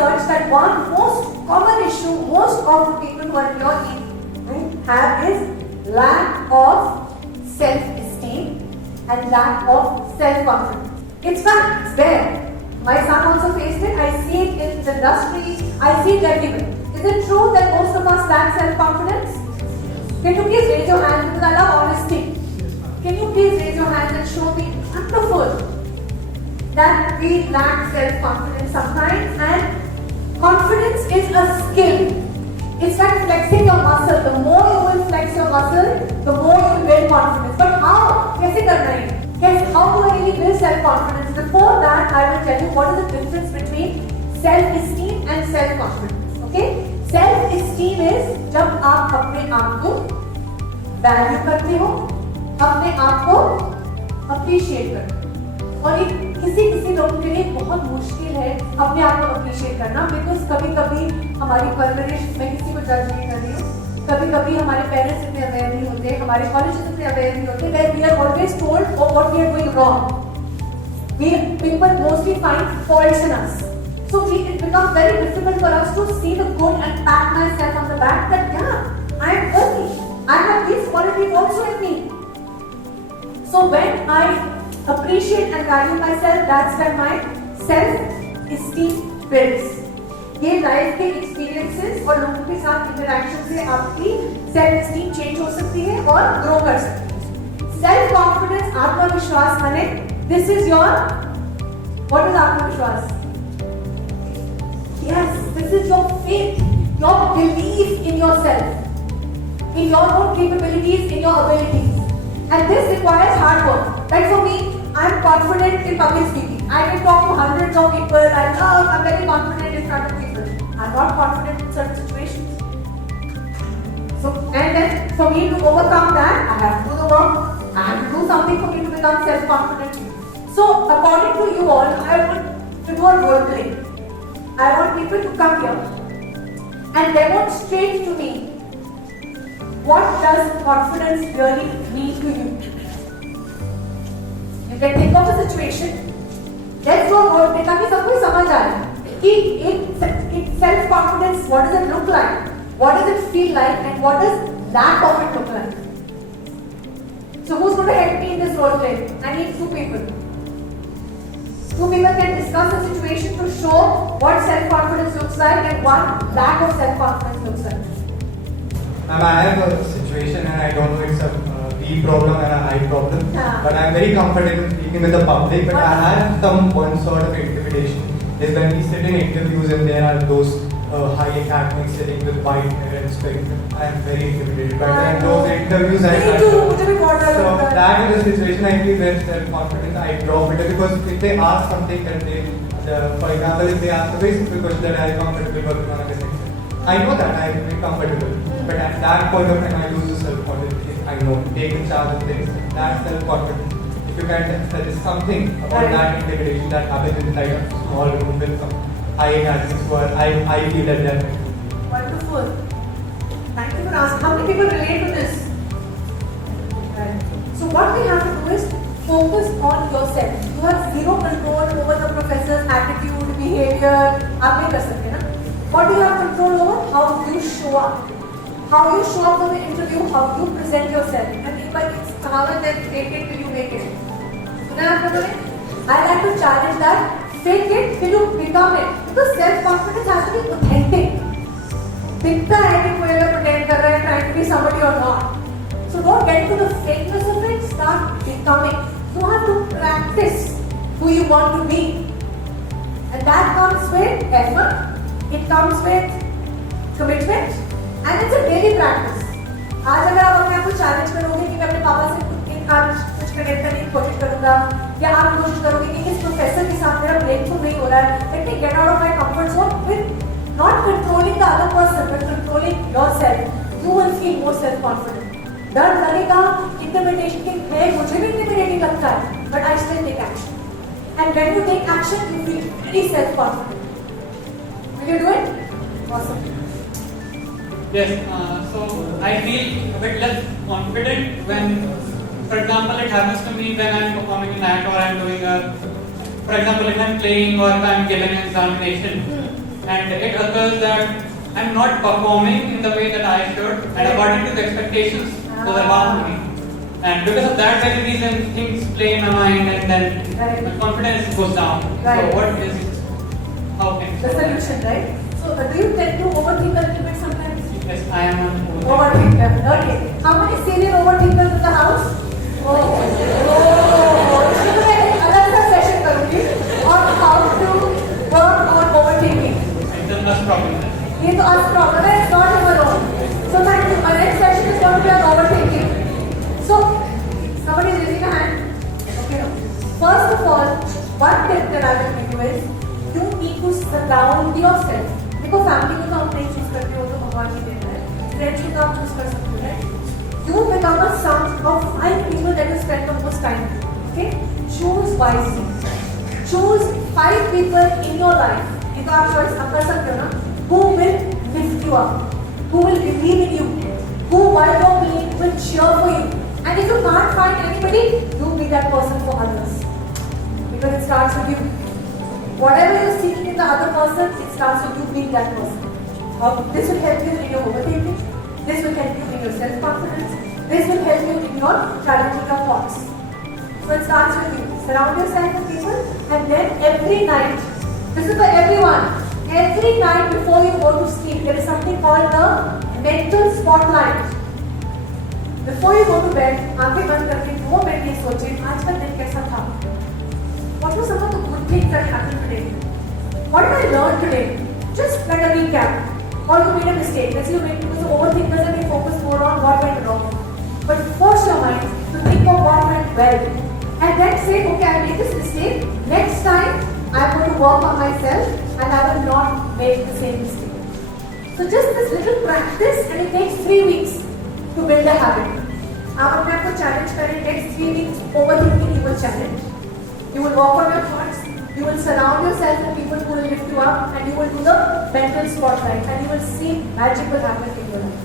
research that one most common issue most of the people who are here have is lack of self-esteem and lack of self-confidence. It's fact, it's there. My son also faced it. I see it in the industry. I see it everywhere. Is it true that most of us lack self-confidence? Can you please raise your hand because I love honesty? Can you please raise your hand and show me wonderful that we lack self-confidence sometimes, and confidence is a skill. It's like flexing your muscle. The more you will flex your muscle, the more you will build confidence. But how? कैसे करना है? Yes, how do I really build self-confidence? Before that, I will tell you what is the difference between self-esteem and self-confidence. Okay? Self-esteem is जब आप अपने आप को value करते हो, अपने आप को अप्रिशिएट करते हो, और ये किसी लोगों के लिए बहुत मुश्किल है अपने आप को अप्रिशिएट करना, बिकॉज कभी हमारी परवरिश, मैं किसी को जज नहीं कर रही हूँ, कभी हमारे पेरेंट्स इतने अवेयर नहीं होते, हमारे कॉलेजेस इतने अवेयर नहीं होते, where we are always told what we are doing wrong. People mostly find faults in us. So it becomes very difficult for us to see the good and pat myself on the back that yeah, I am worthy. I have these qualities also in me. So when I appreciate and value myself, that's when my self-esteem builds. ये life के experiences और लोगों के साथ interaction से आपकी self esteem change हो सकती है और ग्रो कर सकती है. सेल्फ कॉन्फिडेंस, आत्मविश्वास माने this is your, what is आत्मविश्वास? Yes, this is your faith, your belief in yourself, in your own capabilities, in your abilities, and this requires hard work. Like for me, I am confident in public speaking. I can talk to hundreds of people. I'm very confident in front of people. I'm not confident in certain situations. So, and then for me to overcome that, I have to do the work. I have to do something for me to become self-confident. So, according to you all, I want to do a role play. I want people to come here and demonstrate to me what does confidence really mean to you. You can think of a situation. Let's go about it ताकि सबको समझ आए कि एक self confidence, what does it look like, what does it feel like, and what does lack of it look like. So who's going to help me in this role play? I need two people. Two people can discuss the situation to show what self confidence looks like and what lack of self confidence looks like. I have a situation and I don't know it's a B problem and an I problem, but I'm very comfortable speaking with the public, but I have some one sort of intimidation is when we sit in interviews and there are those high academics sitting with white hair and specs. I am very intimidated by that. And those interviews so that is the situation I feel very self-confident. I drop it because if they ask something that they, for example, if they ask a very simple question that I am comfortable working on a section, I know that I am very comfortable, but at that point of time I lose the self-confidence. I know, take the charge of things, that's self-confidence. If you can suggest something about that integration that happens inside a small room with some high academics who are, I feel that they are wonderful. Thank you for asking. How many people relate to this? Right. So what we have to do is focus on yourself. You have zero control over the professor's attitude, behavior. आप नहीं कर सकते ना. What do you have control over? How you show up. How you show up for the interview, how you present yourself. And people, it's कहावत है, fake it till you make it. सुना है आपने कभी? I like to challenge that. Fake it till you become it. Because self-confidence has to be authentic. दिखता है कि कोई अगर pretend कर रहा है, trying to be somebody or not. So don't get into the fakeness of it. Start becoming. You have to practice who you want to be, and that comes with effort. It comes with commitment. And it's a daily practice. आज अगर आप अपने आप को challenge करोगे कि मैं अपने पापा से आज कुछ कनेक्ट करने की कोशिश करूंगा, या आप कोशिश करोगे कि इस प्रोफेसर के साथ मेरा ब्रेक थ्रू नहीं हो रहा है, let me get out of my comfort zone with not controlling the other person but controlling yourself. You will feel more self-confident. डर लगेगा, इंटिमिडेशन है, मुझे भी इंटिमिडेटिंग लगता है, but I still take action. And when you take action, you feel very self-confident. Will you do it? Awesome. Yes, so I feel a bit less confident when, for example, it happens to me when I'm performing an act or I'm doing a, for example, if I'm playing or if I'm giving an examination and it occurs that I'm not performing in the way that I should and according to the expectations that are bound to me. And because of that very reason, things play in my mind and then Right. my confidence goes down. Right. So what is, how can The solution, right? So do you tend to overthink a little bit sometimes? Yes, I am an Overthinker. Okay. How many serial overthinkers in the house? Oh. इसमें मैं एक अलग सा session करूँगी on how to work on overthinking. It's a must problem. ये तो us problem है, it's not our own. So thank you. My next session is going to be on overthinking. So somebody is raising a hand. Okay. No. First of all, one tip that I will give you is you need to surround yourself. देखो family को तो आप नहीं choose करते हो, तो भगवान ही देता है. Friends को तो आप choose कर सकते हो, right? You become a sum of 5 people that you spend the most time with. Okay? Choose wisely. Choose 5 people in your life. ये तो आप choice आप कर सकते हो ना? Who will lift you up? Who will believe in you? Who, while you're playing, will cheer for you? And if you can't find anybody, you be that person for others. Because it starts with you. Whatever you're seeking in the other person, it starts with you being that person. This will help you in your overthinking. This will help you in your self-confidence. This will help you in your challenging your thoughts. So it starts with you. Surround yourself with people, and then every night, this is for everyone. Every night before you go to sleep, there is something called the mental spotlight. Before you go to bed, आंखें बंद करके 2 minute ये सोचिए आज का दिन कैसा था. What were some of the good things that happened today? What did I learn today? Just like a recap. Or you made a mistake. Let's say you made because overthinkers and they focus more on what went wrong. But force your mind to think of what went well. And then say, okay, I made this mistake. Next time, I'm going to work on myself and I will not make the same mistake. So just this little practice, and it takes 3 weeks to build a habit. आप अपने आप को challenge करें. Next 3 weeks, overthinking you will challenge. You will work on your thoughts. You will surround yourself with people who will lift you up, and you will do the mental spotlight, and you will see magic will happen in your life.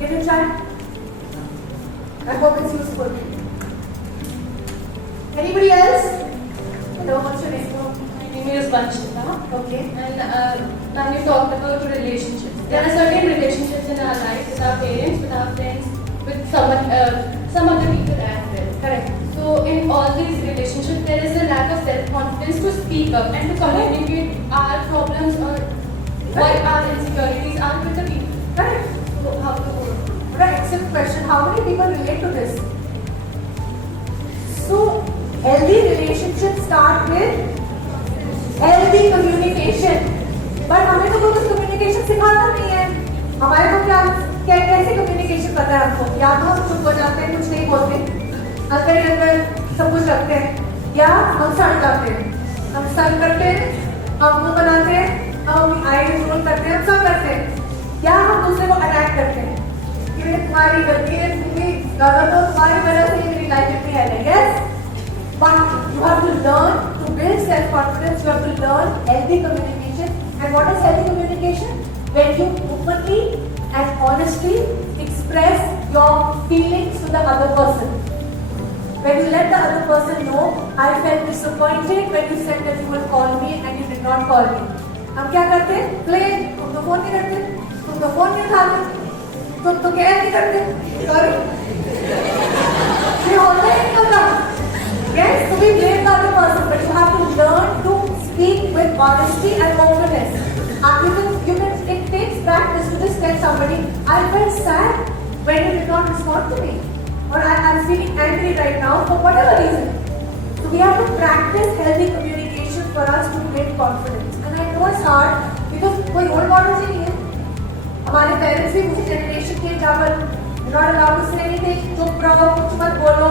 Can you try? I hope it's useful. Anybody else? Hello, what's your name? My name is Vanshika. Okay. And now you talked about relationships. There are certain relationships in our life with our parents, with our friends, with someone, some other people as well. Correct. So in all these relationships, there is a lack of self-confidence to speak up and to communicate our problems or what our insecurities are with the people. Correct. So how to overcome? What an excellent question. How many people relate to this? So, healthy relationships start with healthy communication. But हमें तो कुछ communication सिखाता नहीं है. हमारे को क्या कैसे communication पता है हमको? या तो हम चुप हो जाते हैं, कुछ नहीं बोलते, अंदर ही अंदर सब कुछ रखते हैं, या हम सड़ जाते हैं. हम सड़ करते हैं, हम मुंह बनाते हैं, हम आई रोल करते हैं, हम सब करते हैं. या हम दूसरे को अटैक करते हैं. ये तुम्हारी गलती है, तुम्हें गलत हो, तुम्हारी वजह से मेरी लाइफ इतनी है. Yes, but you have to learn to build self-confidence. You have to learn healthy communication. And what is healthy communication? When you openly and honestly express your feelings to the other person. When you let the other person know, I felt disappointed when you said that you will call me and you did not call me. हम क्या करते हैं? Play. तुम तो phone नहीं करते, तुम तो फोन नहीं उठाते, तुम तो केयर नहीं करते. Sorry. ये होता ही नहीं होता. Yes, to be blame the other person, but you have to learn to speak with honesty and openness. It takes practice to just tell somebody, I felt sad when you did not respond to me, or I'm feeling angry right now for whatever reason. So we have to practice healthy communication for us to build confidence. And I know it's hard because कोई role model ही नहीं है. हमारे parents भी उसी generation के जहाँ पर you're not allowed to say anything, चुप रहो, कुछ मत बोलो,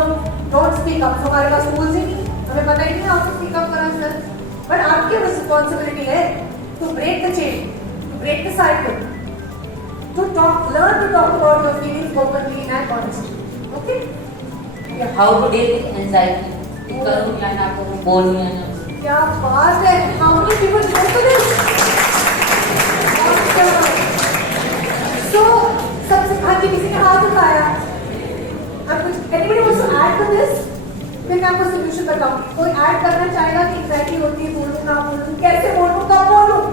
don't speak up. So हमारे पास rules ही नहीं, हमें पता ही नहीं how to speak up for ourselves. But आपकी responsibility है to break the chain, to break the cycle, to learn to talk about your feelings openly and honestly. Okay? Yeah. How to deal with anxiety? करूँ या ना करूँ, बोलूँ या ना. क्या बात है? How many people relate to this? So, सबसे हाँ जी किसी ने हाथ उठाया. अब कुछ anybody wants to add to this? फिर मैं आपको solution बताऊँ. कोई add करना चाहेगा कि anxiety होती है, बोलूँ ना बोलूँ, कैसे बोलूँ, कब बोलूँ?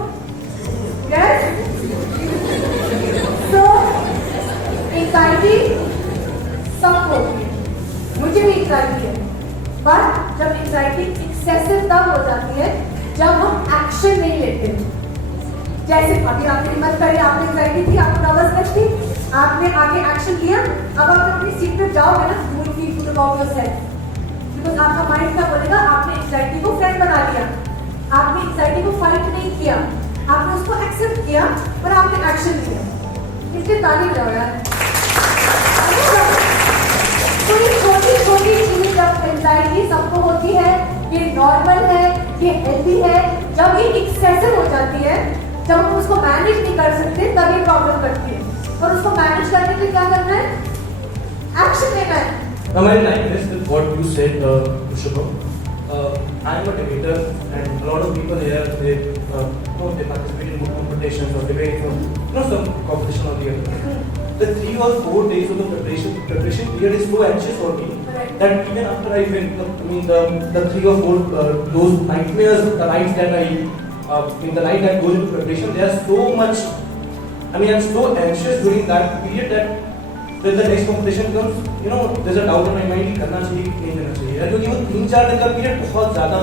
जैसे अभी आपने हिम्मत करी, आपने एंजाइटी थी, आपको नर्वसनेस थी, आपने आगे एक्शन लिया, अब आप अपनी सीट पे जाओगे ना, you will feel good about yourself, because आपका माइंड क्या बोलेगा, आपने एंजाइटी को फ्रेंड बना लिया, आपने एंजाइटी को फाइट नहीं किया, आपने उसको एक्सेप्ट किया और आपने एक्शन लिया। इसलिए ताली बजाओ यार। तो ये छोटी छोटी चीज जब एंजाइटी सबको होती है, ये नॉर्मल है, ये हेल्दी है, जब ये एक्सेसिव हो जाती है, जब हम उसको मैनेज नहीं कर सकते, तब ये प्रॉब्लम करती है। और उसको मैनेज करने के लिए क्या करना है? एक्शन लेना है। Now, I like this with what you said, Shubham. I am a debater, and a lot of people here they participate in competitions or debate or some competition or the other. The 3 or 4 days of the preparation period is so anxious for me that even after I win, the 3 or 4 those nightmares, the nights that the night that goes into preparation, they are so much. I'm so anxious during that period that when the next competition comes, there's a doubt in my mind कि करना चाहिए कि नहीं करना चाहिए, क्योंकि वो 3-4 दिन का पीरियड बहुत ज्यादा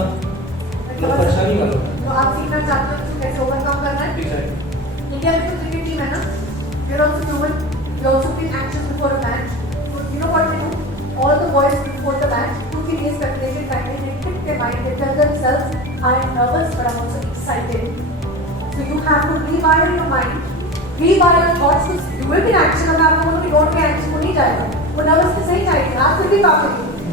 परेशानी वाला है। तो आप सीखना चाहते हो कि कैसे ओवरकम करना है? इंडिया में जो क्रिकेट टीम है ना, we're also human, we also feel anxious before a match. So you know what we do? All the boys before the match, 2-3 days preparation time, they trick their mind, they tell themselves, I am nervous but I'm also excited. So you have to rewire your mind, rewire your thoughts. You will be in action, और मैं आपको बोलूँ कि don't be anxious, वो नहीं जाएगा, वो nervous नहीं जाएगी, आप फिर भी काफी,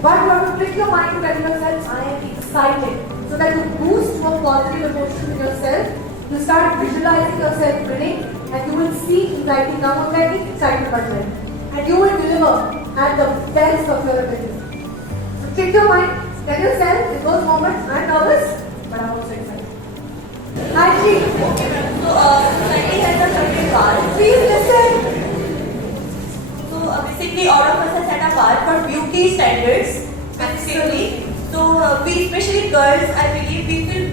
but you have to trick your mind to tell yourself, I am excited, so that you boost your positive emotions in yourself. You start visualizing yourself winning, and you will see anxiety come out like excitement बढ़ जाए, and you will deliver at the best of your ability. So trick your mind, tell yourself in those moments, I am nervous, but I am also excited. Actually, So, society has a certain bar. please listen. So, basically, all of us are set apart for beauty standards, specifically. So, we, especially girls, I believe, we feel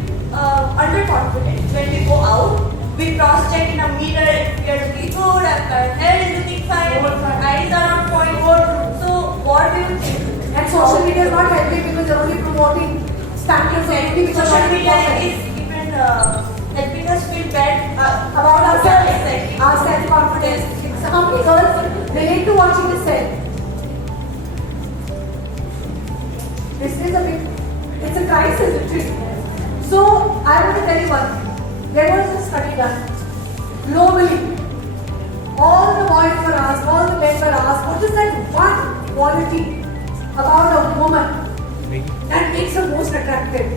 underconfident when we go out. We cross-check in a mirror if we are looking good, if our hair is looking fine, if our eyes are on point. So, what do you think? And social media is not helping because they're only promoting standards of beauty which are Social not media important. is even helping us feel bad About ourselves, Exactly. our self-confidence. So how many girls relate to watching this set? This is a big, it's a crisis actually. So I want to tell you one thing. There was a study done globally. All the boys were asked, all the men were asked, what is that one quality about a woman that makes her most attractive?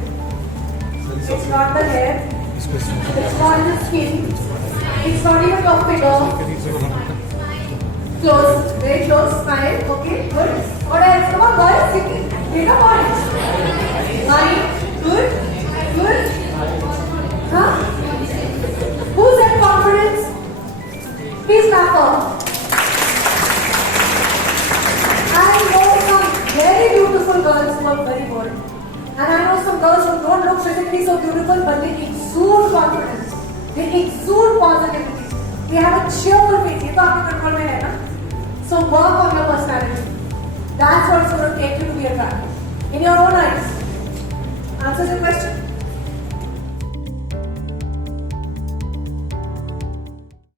It's not the hair. It's not the skin. It's not even your figure. Close, very close, smile. Okay, good. What else? Come on, boys. Data points. Money. Good. Good. Huh? Who's at confidence? Please clap for. I know some very beautiful girls who are very bold. And I know some girls who don't look physically so beautiful, but they exude confidence. They exude positivity. They have a cheerful face. ये तो आपके control में है ना? So work on your personality. That's what's going to take you to be attractive in your own eyes. Answers your question?